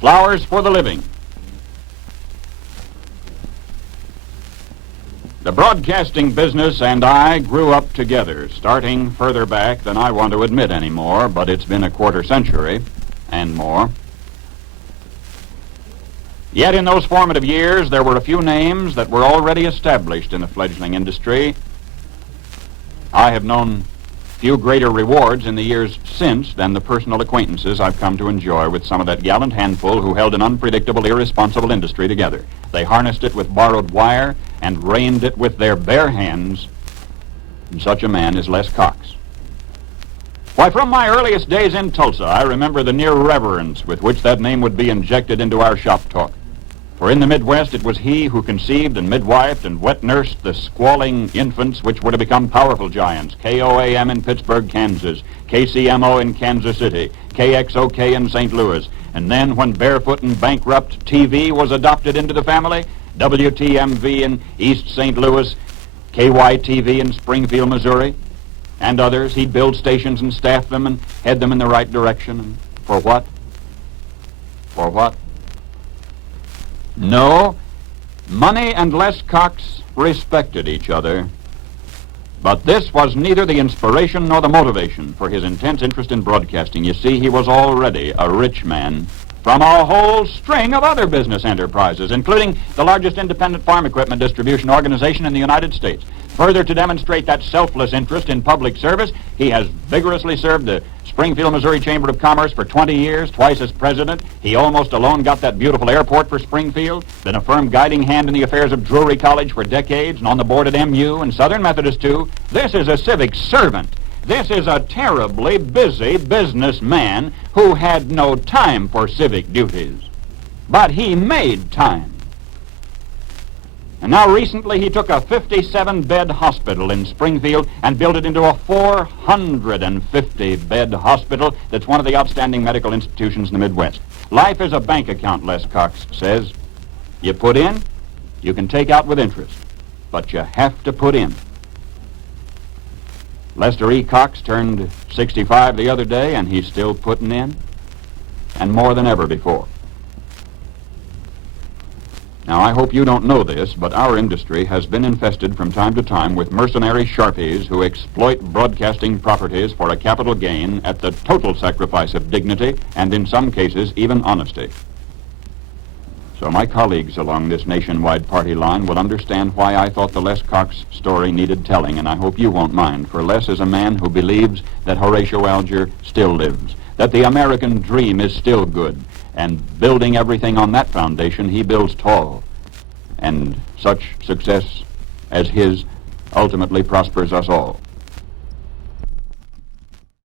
Flowers for the living. The broadcasting business and I grew up together, starting further back than I want to admit anymore, but it's been a quarter century and more. Yet in those formative years, there were a few names that were already established in the fledgling industry. I have known few greater rewards in the years since than the personal acquaintances I've come to enjoy with some of that gallant handful who held an unpredictable, irresponsible industry together. They harnessed it with borrowed wire and reined it with their bare hands, and such a man is Les Cox. Why, from my earliest days in Tulsa, I remember the near reverence with which that name would be injected into our shop talk. For in the Midwest, it was he who conceived and midwifed and wet-nursed the squalling infants which were to become powerful giants. KOAM in Pittsburgh, Kansas, KCMO in Kansas City, KXOK in St. Louis. And then, when barefoot and bankrupt TV was adopted into the family, WTMV in East St. Louis, KYTV in Springfield, Missouri, and others, he'd build stations and staff them and head them in the right direction. And for what? For what? No, money and Les Cox respected each other, but this was neither the inspiration nor the motivation for his intense interest in broadcasting. You see, he was already a rich man from a whole string of other business enterprises, including the largest independent farm equipment distribution organization in the United States. Further, to demonstrate that selfless interest in public service, he has vigorously served the Springfield, Missouri Chamber of Commerce for 20 years, twice as president. He almost alone got that beautiful airport for Springfield, been a firm guiding hand in the affairs of Drury College for decades, and on the board at MU and Southern Methodist, too. This is a civic servant. This is a terribly busy businessman who had no time for civic duties. But he made time. And now recently he took a 57-bed hospital in Springfield and built it into a 450-bed hospital that's one of the outstanding medical institutions in the Midwest. Life is a bank account, Les Cox says. You put in, you can take out with interest, but you have to put in. Lester E. Cox turned 65 the other day, and he's still putting in, and more than ever before. Now, I hope you don't know this, but our industry has been infested from time to time with mercenary sharpies who exploit broadcasting properties for a capital gain at the total sacrifice of dignity and, in some cases, even honesty. So my colleagues along this nationwide party line will understand why I thought the Les Cox story needed telling, and I hope you won't mind, for Les is a man who believes that Horatio Alger still lives, that the American dream is still good, and building everything on that foundation, he builds tall. And such success as his ultimately prospers us all.